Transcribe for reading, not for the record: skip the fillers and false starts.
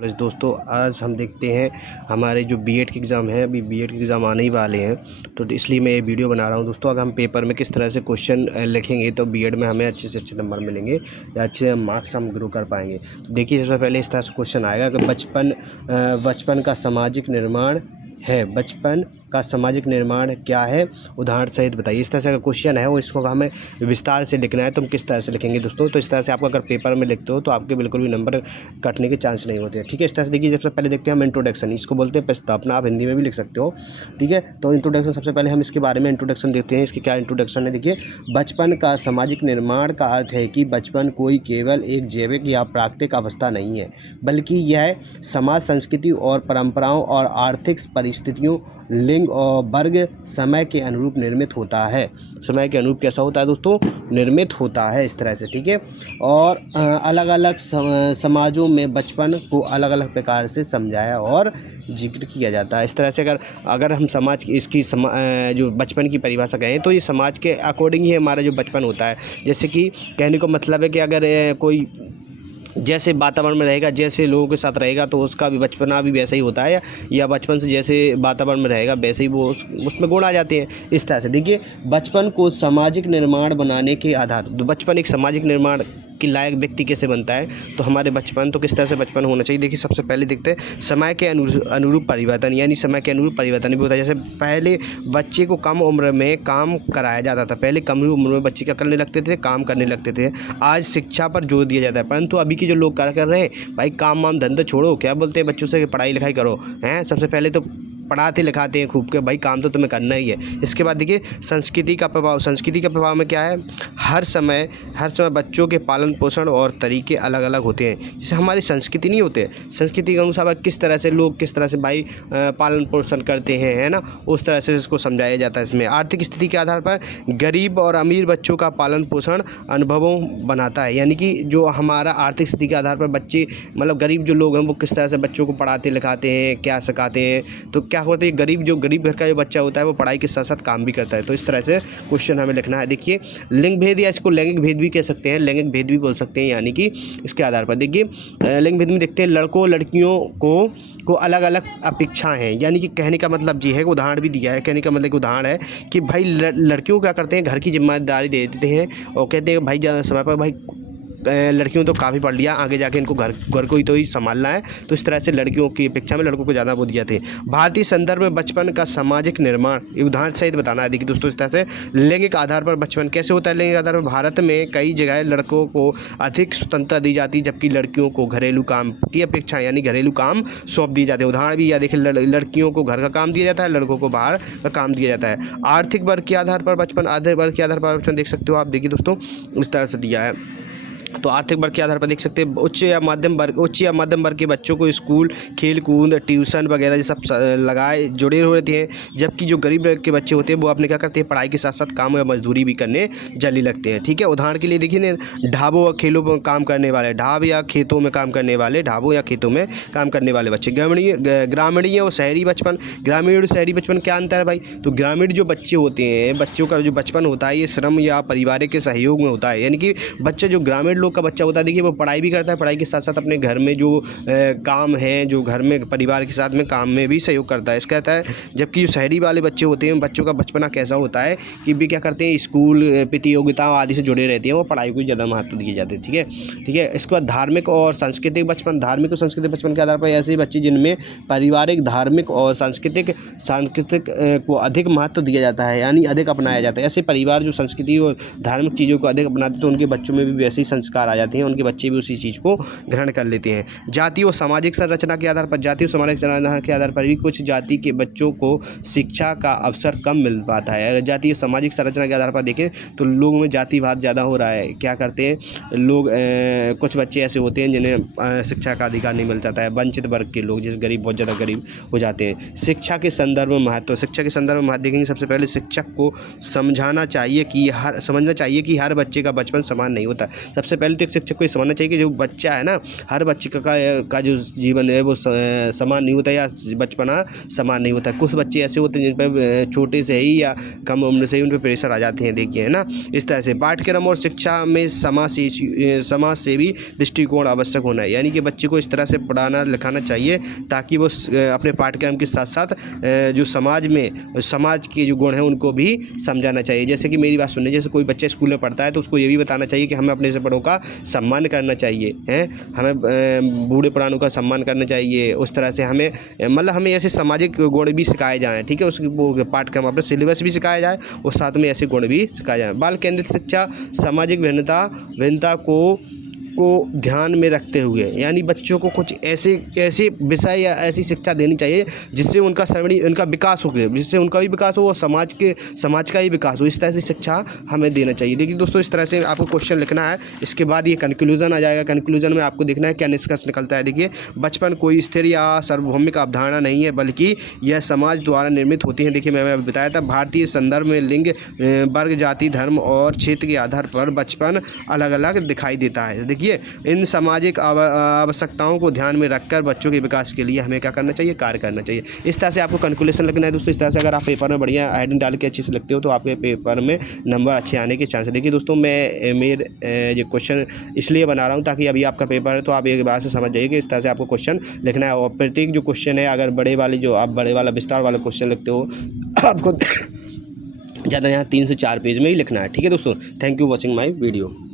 College दोस्तों, आज हम देखते हैं हमारे जो बीएड के एग्ज़ाम है। अभी बीएड के एग्ज़ाम आने ही वाले हैं, तो इसलिए मैं ये वीडियो बना रहा हूँ दोस्तों। अगर हम पेपर में किस तरह से क्वेश्चन लिखेंगे तो बीएड में हमें अच्छे से अच्छे नंबर मिलेंगे या अच्छे मार्क्स हम ग्रो कर पाएंगे। तो देखिए, सबसे पहले इस तरह से क्वेश्चन आएगा कि बचपन का सामाजिक निर्माण है। बचपन का सामाजिक निर्माण क्या है, उदाहरण सहित बताइए। इस तरह से अगर क्वेश्चन है वो इसको हमें विस्तार से लिखना है, तो हम किस तरह से लिखेंगे दोस्तों। तो इस तरह से आप अगर पेपर में लिखते हो तो आपके बिल्कुल भी नंबर कटने के चांस नहीं होते हैं। ठीक है, इस तरह से देखिए, सबसे पहले देखते हैं हम इंट्रोडक्शन। इसको बोलते हैं प्रस्तावना, आप हिंदी में भी लिख सकते हो। ठीक है, तो इंट्रोडक्शन सबसे पहले हम इसके बारे में इंट्रोडक्शन देखते हैं। इसकी क्या इंट्रोडक्शन है, देखिए। बचपन का सामाजिक निर्माण का अर्थ है कि बचपन कोई केवल एक जैविक या प्राकृतिक अवस्था नहीं है, बल्कि यह समाज, संस्कृति और परंपराओं और आर्थिक परिस्थितियों, लिंग और वर्ग, समय के अनुरूप निर्मित होता है। समय के अनुरूप कैसा होता है दोस्तों, निर्मित होता है इस तरह से। ठीक है, और अलग अलग समाजों में बचपन को अलग अलग प्रकार से समझाया और जिक्र किया जाता है। इस तरह से अगर हम समाज की जो बचपन की परिभाषा कहें तो ये समाज के अकॉर्डिंग ही हमारा जो बचपन होता है। जैसे कि कहने को मतलब है कि अगर कोई जैसे वातावरण में रहेगा, जैसे लोगों के साथ रहेगा, तो उसका भी बचपना भी वैसा ही होता है, या बचपन से जैसे वातावरण में रहेगा वैसे ही वो उसमें गुण आ जाते हैं। इस तरह से देखिए, बचपन को सामाजिक निर्माण बनाने के आधार, तो बचपन एक सामाजिक निर्माण के लायक व्यक्ति कैसे बनता है, तो हमारे बचपन तो किस तरह से बचपन होना चाहिए। देखिए, सबसे पहले देखते हैं समय के अनुरूप परिवर्तन, यानी समय के अनुरूप परिवर्तन भी होता है। जैसे पहले बच्चे को कम उम्र में काम कराया जाता था। पहले कम उम्र में बच्चे क्या करने लगते थे, काम करने लगते थे। आज शिक्षा पर जोर दिया जाता है, परंतु अभी के जो लोग क्या कर रहे हैं, भाई काम वाम धंधा छोड़ो, क्या बोलते हैं बच्चों से, पढ़ाई लिखाई करो। हैं, सबसे पहले तो पढ़ाते लिखाते हैं खूब के, भाई काम तो तुम्हें करना ही है। इसके बाद देखिए, संस्कृति का प्रभाव में क्या है, हर समय बच्चों के पालन पोषण और तरीके अलग अलग होते हैं। जैसे हमारी संस्कृति नहीं होते, संस्कृति के अनुसार किस तरह से लोग किस तरह से भाई पालन पोषण करते हैं, है ना, उस तरह से इसको समझाया जाता है। इसमें आर्थिक स्थिति के आधार पर गरीब और अमीर बच्चों का पालन पोषण अनुभवों बनाता है। यानी कि जो हमारा आर्थिक स्थिति के आधार पर बच्चे, मतलब गरीब जो लोग हैं वो किस तरह से बच्चों को पढ़ाते लिखाते हैं, क्या सिखाते हैं। तो क्या होता है, गरीब घर का जो बच्चा होता है वो पढ़ाई के साथ साथ काम भी करता है। तो इस तरह से क्वेश्चन हमें लिखना है। देखिए, लिंग भेद, या इसको लैंगिक भेद भी कह सकते हैं, लैंगिक भेद भी बोल सकते हैं। यानी कि इसके आधार पर देखिए, लिंग भेद में देखते हैं लड़कों लड़कियों को अलग अलग अपेक्षाएं हैं। यानी कि कहने का मतलब ये है, उदाहरण भी दिया है। कहने का मतलब उदाहरण है कि भाई लड़कियों क्या करते हैं, घर की जिम्मेदारी दे देते हैं और कहते हैं भाई ज़्यादा समय पर भाई लड़कियों तो काफ़ी पढ़ लिया, आगे जाके इनको घर को ही संभालना है। तो इस तरह से लड़कियों की अपेक्षा में लड़कों को ज़्यादा वो दिया थे। भारतीय संदर्भ में बचपन का सामाजिक निर्माण उदाहरण सहित बताना है। देखिए दोस्तों, इस तरह से लैंगिक आधार पर बचपन कैसे होता है। लैंगिक आधार पर भारत में कई जगह लड़कों को अधिक स्वतंत्रता दी जाती है, जबकि लड़कियों को घरेलू काम की अपेक्षा, यानी घरेलू काम सौंप दिए जाते हैं। उदाहरण भी, या देखिए, लड़कियों को घर का काम दिया जाता है, लड़कों को बाहर का काम दिया जाता है। आर्थिक वर्ग के आधार पर बचपन, आर्थिक वर्ग के आधार पर बचपन देख सकते हो आप। देखिए दोस्तों, इस तरह से दिया है। तो आर्थिक वर्ग के आधार पर देख सकते हैं, उच्च या मध्यम वर्ग के बच्चों को स्कूल, खेल कूद, ट्यूशन वगैरह ये सब जुड़े हुए रहते हैं। जबकि जो गरीब वर्ग के बच्चे होते हैं वो अपने क्या करते हैं, पढ़ाई के साथ साथ काम या मजदूरी भी करने जल्दी लगते हैं। ठीक है, उदाहरण के लिए देखिए ना, ढाबों या खेलों में काम करने वाले, ढाबों या खेतों में काम करने वाले बच्चे। ग्रामीण और शहरी बचपन, ग्रामीण और शहरी बचपन क्या अंतर है भाई। तो ग्रामीण जो बच्चे होते हैं, बच्चों का जो बचपन होता है ये श्रम या पारिवारिक के सहयोग में होता है। यानी कि बच्चे जो ग्रामीण लोग का बच्चा होता है, देखिए वो पढ़ाई भी करता है, पढ़ाई के साथ साथ अपने घर में जो काम है, जो घर में परिवार के साथ में काम में भी सहयोग करता है, इसका कहता है। जबकि जो शहरी वाले बच्चे होते हैं, बच्चों का बचपना कैसा होता है कि भी क्या करते हैं, स्कूल प्रतियोगिताओं आदि से जुड़े रहते हैं, वो पढ़ाई को ज़्यादा महत्व दिए जाते हैं। ठीक है, इसके बाद धार्मिक और सांस्कृतिक बचपन, धार्मिक और सांस्कृतिक बचपन के आधार पर ऐसे बच्चे जिनमें पारिवारिक, धार्मिक और सांस्कृतिक को अधिक महत्व दिया जाता है, यानी अधिक अपनाया जाता है। ऐसे परिवार जो संस्कृति और धार्मिक चीज़ों को अधिक अपनाते हैं तो उनके बच्चों में भी वैसे ही संस्कार आ जाते हैं, उनके बच्चे भी उसी चीज़ को ग्रहण कर लेते हैं। जाति और सामाजिक संरचना के आधार पर, जाति और सामाजिक संरचना के आधार पर भी कुछ जाति के बच्चों को शिक्षा का अवसर कम मिल पाता है। अगर जाति और सामाजिक संरचना के आधार पर देखें तो लोगों में जातिवाद ज़्यादा हो रहा है। क्या करते हैं लोग, कुछ बच्चे ऐसे होते हैं जिन्हें शिक्षा का अधिकार नहीं मिल जाता है। वंचित वर्ग के लोग, जैसे गरीब, बहुत ज़्यादा गरीब हो जाते हैं। शिक्षा के संदर्भ में महत्व, शिक्षा के संदर्भ में महत्व देखेंगे। सबसे पहले शिक्षक को समझना चाहिए कि हर बच्चे का बचपन समान नहीं होता। सबसे पहले तो एक शिक्षक को ये समझना चाहिए कि जो बच्चा है ना, हर बच्चे का जो जीवन है वो समान नहीं होता या बचपना समान नहीं होता। कुछ बच्चे ऐसे होते हैं जिन पर छोटे से ही या कम उम्र से ही उन पर प्रेशर आ जाते हैं, देखिए, है ना। इस तरह से पाठ्यक्रम और शिक्षा में समाज सेवी दृष्टिकोण आवश्यक होना है, यानी कि बच्चे को इस तरह से पढ़ाना लिखाना चाहिए ताकि वो अपने पाठ्यक्रम के साथ साथ जो समाज के जो गुण हैं उनको भी समझाना चाहिए। जैसे कि मेरी बात सुनिए, जैसे कोई बच्चा स्कूल में पढ़ता है तो उसको ये भी बताना चाहिए कि हमें अपने से बड़ों का सम्मान करना चाहिए, हैं, हमें बूढ़े पुरानों का सम्मान करना चाहिए। उस तरह से हमें मतलब हमें ऐसे सामाजिक गुण भी सिखाए जाएँ, ठीक है, उस वो पाठ्यक्रम अपने सिलेबस भी सिखाया जाए और साथ में ऐसे गुण भी सिखाए जाए। बाल केंद्रित शिक्षा सामाजिक भिन्नता को ध्यान में रखते हुए, यानी बच्चों को कुछ ऐसे विषय या ऐसी शिक्षा देनी चाहिए जिससे उनका विकास हो, जिससे उनका भी विकास हो और समाज का ही विकास हो। इस तरह से शिक्षा हमें देना चाहिए। देखिए दोस्तों, इस तरह से आपको क्वेश्चन लिखना है, इसके बाद ये कंक्लूजन आ जाएगा। कंक्लूजन में आपको देखना है क्या निष्कर्ष निकलता है। देखिए, बचपन कोई स्थिर या सार्वभौमिक अवधारणा नहीं है, बल्कि यह समाज द्वारा निर्मित होती है। देखिए, मैंने बताया था, भारतीय संदर्भ में लिंग, वर्ग, जाति, धर्म और क्षेत्र के आधार पर बचपन अलग अलग दिखाई देता है। देखिए, इन सामाजिक आवश्यकताओं को ध्यान में रखकर बच्चों के विकास के लिए हमें क्या करना चाहिए, कार्य करना चाहिए। इस तरह से आपको कैलकुलेशन लिखना है दोस्तों। इस तरह से अगर आप पेपर में बढ़िया हेडिंग डाल के अच्छे से लिखते हो तो आपके पेपर में नंबर अच्छे आने के चांस है। देखिए दोस्तों, मैं ये क्वेश्चन इसलिए बना रहा हूँ ताकि अभी आपका पेपर है तो आप एक बार से समझ जाइए कि इस तरह से आपको क्वेश्चन लिखना है। और प्रत्येक जो क्वेश्चन है, अगर आप बड़े वाला विस्तार वाला क्वेश्चन लिखते हो आपको ज़्यादा यहाँ 3 से 4 पेज में ही लिखना है, ठीक है दोस्तों। Thank you watching my video.